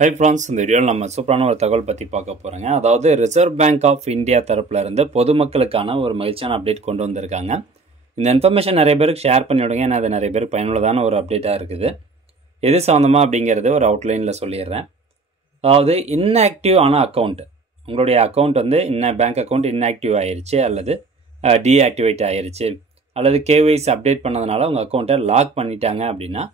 Hi friends, இந்த வீடியோவில் நம்ம சூப்பரான ஒரு தகவல் பற்றி பார்க்க போகிறோங்க. அதாவது ரிசர்வ் பேங்க் ஆஃப் இந்தியா தரப்புல இருந்து பொதுமக்களுக்கான ஒரு மகிழ்ச்சியான அப்டேட் கொண்டு வந்திருக்காங்க. இந்த இன்ஃபர்மேஷன் நிறைய பேருக்கு ஷேர் பண்ணிவிடுங்க, ஏன்னா அது நிறைய பேருக்கு பயனுள்ளதான ஒரு அப்டேட்டாக இருக்குது. எது சம்மந்தமாக அப்படிங்கிறது ஒரு அவுட்லைனில் சொல்லிடுறேன். அதாவது இன்ஆக்டிவ் ஆன அக்கௌண்ட், உங்களுடைய அக்கௌண்ட் வந்து பேங்க் அக்கௌண்ட் இன்ஆக்டிவ் ஆயிடுச்சு அல்லது டீஆக்டிவேட் ஆயிடுச்சு அல்லது கேஒய்சி அப்டேட் பண்ணதுனால உங்கள் அக்கௌண்ட்டை லாக் பண்ணிட்டாங்க அப்படின்னா,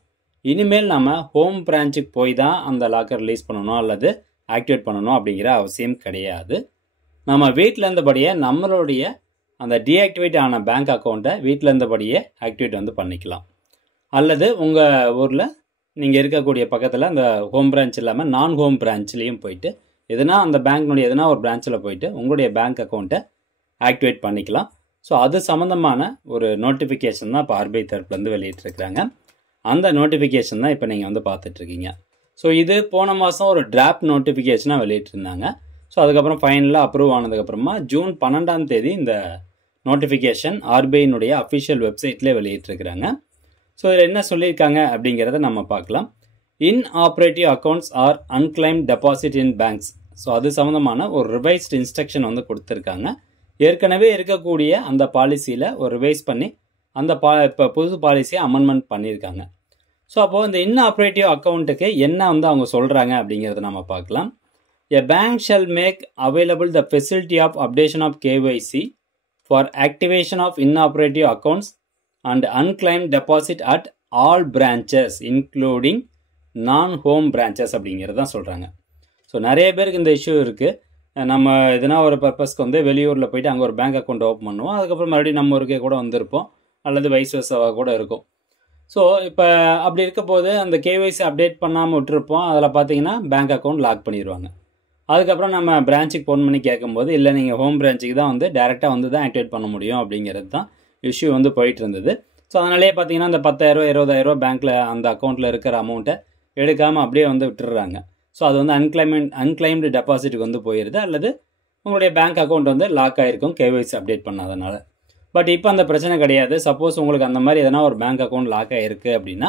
இனிமேல் நம்ம ஹோம் பிரான்ச்சுக்கு போய் தான் அந்த லாக்கர் ரிலீஸ் பண்ணணும் அல்லது ஆக்டிவேட் பண்ணணும் அப்படிங்கிற அவசியம் கிடையாது. நம்ம வீட்டில் இருந்தபடியே நம்மளுடைய அந்த டீஆக்டிவேட் ஆன பேங்க் அக்கௌண்ட்டை வீட்டில் இருந்தபடியே ஆக்டிவேட் வந்து பண்ணிக்கலாம். அல்லது உங்கள் ஊரில் நீங்கள் இருக்கக்கூடிய பக்கத்தில் அந்த ஹோம் பிரான்ச் இல்லாமல் நான் ஹோம் பிரான்ச்லேயும் போயிட்டு எதுனா அந்த பேங்க்னுடைய எதுனா ஒரு பிரான்ச்சில் போயிட்டு உங்களுடைய பேங்க் அக்கௌண்ட்டை ஆக்டிவேட் பண்ணிக்கலாம். ஸோ அது சம்மந்தமான ஒரு நோட்டிஃபிகேஷன் தான் இப்போ ஆர்பிஐ தரப்புலேருந்து வெளியிட்டிருக்கிறாங்க. அந்த நோட்டிஃபிகேஷன் தான் இப்போ நீங்கள் வந்து பார்த்துட்ருக்கீங்க. ஸோ இது போன மாதம் ஒரு டிராப்ட் நோட்டிஃபிகேஷனாக வெளியிட்டிருந்தாங்க. ஸோ அதுக்கப்புறம் ஃபைனலாக அப்ரூவ் ஆனதுக்கப்புறமா ஜூன் 12 இந்த நோட்டிஃபிகேஷன் ஆர்பிஐனுடைய அஃபிஷியல் வெப்சைட்லேயே வெளியிட்டிருக்கிறாங்க. ஸோ இதில் என்ன சொல்லியிருக்காங்க அப்படிங்கிறத நம்ம பார்க்கலாம். Inoperative accounts are unclaimed deposit in banks. So அது சம்மந்தமான ஒரு ரிவைஸ்ட் இன்ஸ்ட்ரக்ஷன் வந்து கொடுத்துருக்காங்க. ஏற்கனவே இருக்கக்கூடிய அந்த பாலிசியில் ஒரு ரிவைஸ் பண்ணி அந்த இப்போ புது பாலிசியை அமெண்ட்மெண்ட் பண்ணியிருக்காங்க. ஸோ அப்போது இந்த இன்ஆப்ரேட்டிவ் அக்கௌண்ட்டுக்கு என்ன வந்து அவங்க சொல்கிறாங்க அப்படிங்கிறத நம்ம பார்க்கலாம். A bank shall make available the facility of updation of KYC for activation of inoperative accounts and unclaimed deposit at all branches including non home branches அப்படிங்கிறது தான் சொல்கிறாங்க. ஸோ நிறைய பேருக்கு இந்த இஷ்யூ இருக்குது. நம்ம எதனா ஒரு பர்பஸ்க்கு வந்து வெளியூரில் போயிட்டு அங்கே ஒரு பேங்க் அக்கௌண்ட் ஓப்பன் பண்ணுவோம், அதுக்கப்புறம் மறுபடியும் நம்ம ஊருக்கே கூட வந்திருப்போம் அல்லது வைஸ் வர்சாவாக கூட இருக்கும். ஸோ இப்போ அப்படி இருக்க போது அந்த கேஒய்சி அப்டேட் பண்ணாமல் விட்டுருப்போம். அதில் பார்த்தீங்கன்னா பேங்க் அக்கௌண்ட் லாக் பண்ணிடுவாங்க. அதுக்கப்புறம் நம்ம பிரான்ச்சுக்கு ஃபோன் பண்ணி கேட்கும்போது இல்லை நீங்கள் ஹோம் பிரான்ச்சுக்கு தான் வந்து டேரெக்டாக வந்து தான் ஆக்டிவேட் பண்ண முடியும் அப்படிங்கிறது தான் இஷ்யூ வந்து போயிட்டு இருந்தது. ஸோ அதனாலே பார்த்தீங்கன்னா அந்த 10,000 20,000 பேங்க்கில் அந்த அக்கௌண்ட்டில் இருக்கிற அமௌண்ட்டை எடுக்காமல் அப்படியே வந்து விட்டுடுறாங்க. ஸோ அது வந்து அன்கிளைம்டு டெபாசிட்டுக்கு வந்து போயிடுது அல்லது உங்களுடைய பேங்க் அக்கௌண்ட் வந்து லாக் ஆகிருக்கும் கேஒய்சி அப்டேட் பண்ணாதனால. பட் இப்போ அந்த பிரச்சனை கிடையாது. சப்போஸ் உங்களுக்கு அந்த மாதிரி எதனா ஒரு பேங்க் அக்கௌண்ட் லாக் ஆகிருக்கு அப்படின்னா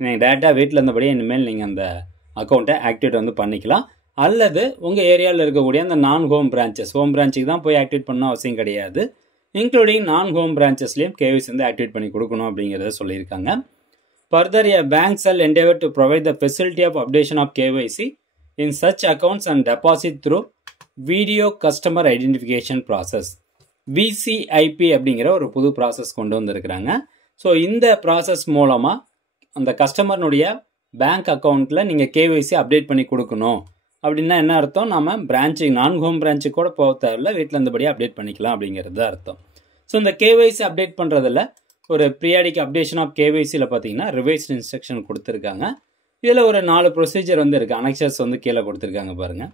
நீங்கள் டேரெக்டாக வீட்டில் இருந்தபடியே இனிமேல் நீங்கள் அந்த அக்கௌண்ட்டை ஆக்டிவேட் வந்து பண்ணிக்கலாம். அல்லது உங்கள் ஏரியாவில் இருக்கக்கூடிய அந்த நான் ஹோம் பிரான்ச்சஸ், ஹோம் பிரான்ச்சுக்கு தான் போய் ஆக்டிவேட் பண்ண அவசியம் கிடையாது, இன்க்ளூடிங் நான் ஹோம் பிரான்ச்சஸ்லேயும் கேஒய்சி வந்து ஆக்டிவேட் பண்ணி கொடுக்கணும் அப்படிங்கிறத சொல்லியிருக்காங்க. Further, a bank shall endeavor to provide the facility of updation of KYC in such accounts and deposit through video customer identification process. VCIP அப்படிங்கிற ஒரு புது ப்ராசஸ் கொண்டு வந்திருக்கிறாங்க. ஸோ இந்த ப்ராசஸ் மூலமாக அந்த கஸ்டமர்னுடைய பேங்க் அக்கௌண்ட்டில் நீங்கள் கேஒய்சி அப்டேட் பண்ணி கொடுக்கணும் அப்படின்னா என்ன அர்த்தம்? நம்ம பிரான்ச்சுக்கு நான் ஹோம் பிரான்ச்சுக்கு கூட போக தேவையில்ல, வீட்டில் இருந்தபடியே அப்டேட் பண்ணிக்கலாம் அப்படிங்கிறது தான் அர்த்தம். ஸோ இந்த கேஒய்சி அப்டேட் பண்ணுறதில் ஒரு பீரியாடிக் அப்டேஷன் ஆஃப் கேஒய்சியில் பார்த்தீங்கன்னா ரிவைஸ்ட் இன்ஸ்ட்ரக்ஷன் கொடுத்துருக்காங்க. இதில் ஒரு 4 ப்ரொசீஜர் வந்து இருக்குது. அனெக்சர்ஸ் வந்து கீழே கொடுத்துருக்காங்க பாருங்கள்.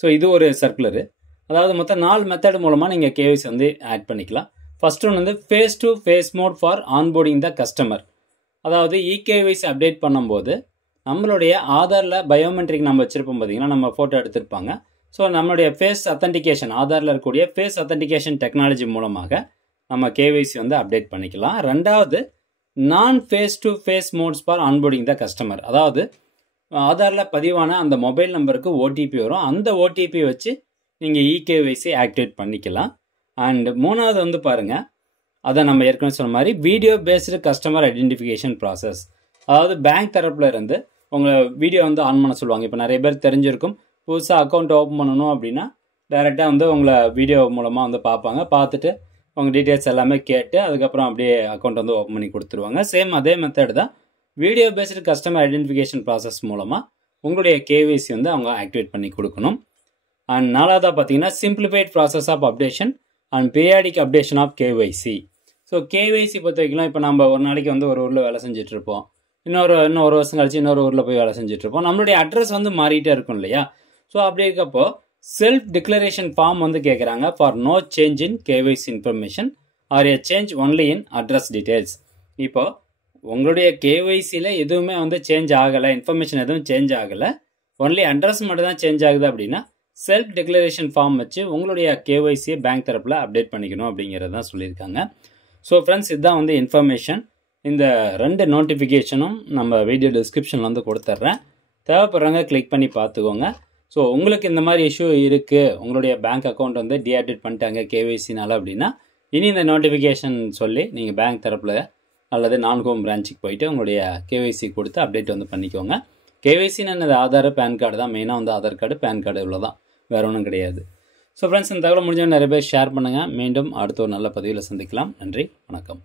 ஸோ இது ஒரு சர்க்குலரு. அதாவது மொத்தம் 4 மெத்தட் மூலமாக நீங்கள் கேஒய்சி வந்து ஆட் பண்ணிக்கலாம். ஃபர்ஸ்ட் ஒன்று வந்து face to face mode for onboarding the customer. அதாவது இகேஒய்சி அப்டேட் பண்ணும்போது நம்மளுடைய ஆதாரில் பயோமெட்ரிக் நம்ம வச்சுருப்போம், பார்த்தீங்கன்னா நம்ம ஃபோட்டோ எடுத்திருப்பாங்க. ஸோ நம்மளுடைய ஃபேஸ் அத்தன்டிகேஷன், ஆதாரில் இருக்கக்கூடிய ஃபேஸ் அத்தன்டிகேஷன் டெக்னாலஜி மூலமாக நம்ம கேஒய்சி வந்து அப்டேட் பண்ணிக்கலாம். ரெண்டாவது நான் face to face modes for onboarding the customer. அதாவது ஆதாரில் பதிவான அந்த மொபைல் நம்பருக்கு ஓடிபி வரும், அந்த ஓடிபி வச்சு நீங்கள் இகேஒய்சி ஆக்டிவேட் பண்ணிக்கலாம். அண்ட் மூணாவது வந்து பாருங்கள், அதை நம்ம ஏற்கனவே சொன்ன மாதிரி video based customer identification process. அதாவது பேங்க் தரப்பில் இருந்து உங்களை வீடியோ வந்து ஆன் பண்ண சொல்லுவாங்க. இப்போ நிறைய பேர் தெரிஞ்சிருக்கும், புதுசாக அக்கௌண்ட் ஓப்பன் பண்ணணும் அப்படின்னா டைரெக்டாக வந்து உங்களை வீடியோ மூலமாக வந்து பார்ப்பாங்க. பார்த்துட்டு உங்கள் டீட்டெயில்ஸ் எல்லாமே கேட்டு அதுக்கப்புறம் அப்படியே அக்கௌண்ட் வந்து ஓப்பன் பண்ணி கொடுத்துருவாங்க. சேம் அதே மெத்தட் தான் video based customer identification process மூலமாக உங்களுடைய கேஒய்சி வந்து அவங்க ஆக்டிவேட் பண்ணி கொடுக்கணும். அண்ட் நாலாவதாக பார்த்தீங்கன்னா simplified process of updation and periodic updation of KYC. So KYC பொறுத்த வரைக்கும் இப்போ நம்ம ஒரு நாளைக்கு வந்து ஒரு ஊரில் வேலை செஞ்சிட்ருப்போம், இன்னும் ஒரு வருஷம் கழிச்சு இன்னொரு ஊரில் போய் வேலை செஞ்சிட்ருப்போம். நம்மளுடைய அட்ரஸ் வந்து மாறிட்டே இருக்கும் இல்லையா? ஸோ அப்படி இருக்கப்போ செல்ஃப் டிக்ளரேஷன் ஃபார்ம் வந்து கேட்குறாங்க for no change in KYC information or a change only in address details. இப்போ உங்களுடைய கேஒய்சியில் எதுவுமே வந்து சேஞ்ச் ஆகலை, இன்ஃபர்மேஷன் எதுவும் சேஞ்ச் ஆகலை, ஒன்லி அட்ரஸ் மட்டும் தான் சேஞ்ச் ஆகுது அப்படின்னா செல்ஃப் டிக்ளரேஷன் ஃபார்ம் வச்சு உங்களுடைய கேஒய்சியை பேங்க் தரப்பில் அப்டேட் பண்ணிக்கணும் அப்படிங்கிறது தான் சொல்லியிருக்காங்க. ஸோ ஃப்ரெண்ட்ஸ், இதுதான் வந்து இன்ஃபர்மேஷன். இந்த 2 நோட்டிஃபிகேஷனும் நம்ம வீடியோ டிஸ்கிரிப்ஷனில் வந்து கொடுத்துட்றேன். தேவைப்படுறவங்க கிளிக் பண்ணி பார்த்துக்கோங்க. ஸோ உங்களுக்கு இந்த மாதிரி இஷ்யூ இருக்குது, உங்களுடைய பேங்க் அக்கௌண்ட் வந்து டீஆக்டிவேட் பண்ணிட்டாங்க கேஒய்சினால அப்படின்னா, இனி இந்த நோட்டிஃபிகேஷன் சொல்லி நீங்கள் பேங்க் தரப்பில் அல்லது நான் ஹோம் பிரான்ச்சுக்கு போயிட்டு உங்களுடைய கேஒய்சி கொடுத்து அப்டேட் வந்து பண்ணிக்கோங்க. கேஒய்சின்னு என்னது ஆதார் பேன் கார்டு தான், மெயினாக வந்து ஆதார் கார்டு பேன் கார்டு இவ்வளோ தான், வேறு ஒன்றும் கிடையாது. ஸோ ஃப்ரெண்ட்ஸ், இந்த தகவல் முடிஞ்சவங்க நிறைய பேர் ஷேர் பண்ணுங்கள். மீண்டும் அடுத்த ஒரு நல்ல பதிவில் சந்திக்கலாம். நன்றி, வணக்கம்.